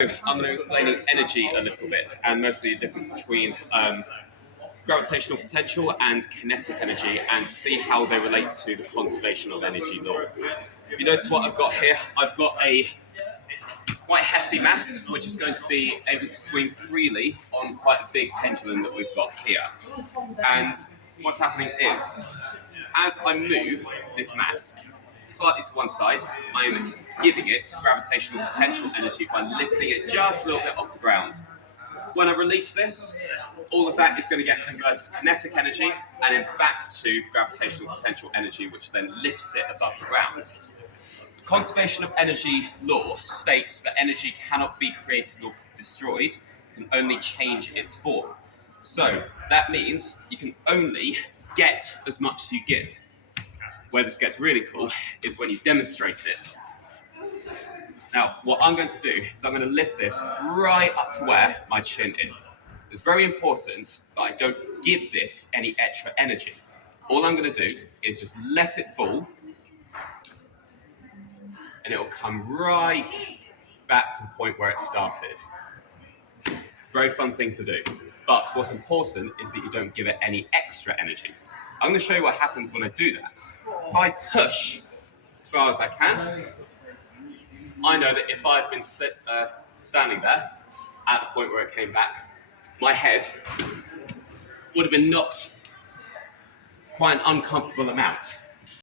I'm going to explain energy a little bit, and mostly the difference between gravitational potential and kinetic energy, and see how they relate to the conservation of energy law. If you notice what I've got here, I've got a quite hefty mass, which is going to be able to swing freely on quite a big pendulum that we've got here. And what's happening is, as I move this mass slightly to one side, I'm giving it gravitational potential energy by lifting it just a little bit off the ground. When I release this, all of that is going to get converted to kinetic energy and then back to gravitational potential energy, which then lifts it above the ground. Conservation of energy law states that energy cannot be created or destroyed, it can only change its form. So that means you can only get as much as you give. Where this gets really cool is when you demonstrate it. Now, what I'm going to do is I'm going to lift this right up to where my chin is. It's very important that I don't give this any extra energy. All I'm going to do is just let it fall, and it will come right back to the point where it started. It's a very fun thing to do. But what's important is that you don't give it any extra energy. I'm going to show you what happens when I do that. If I push as far as I can, I know that if I'd been standing there at the point where it came back, my head would have been knocked quite an uncomfortable amount.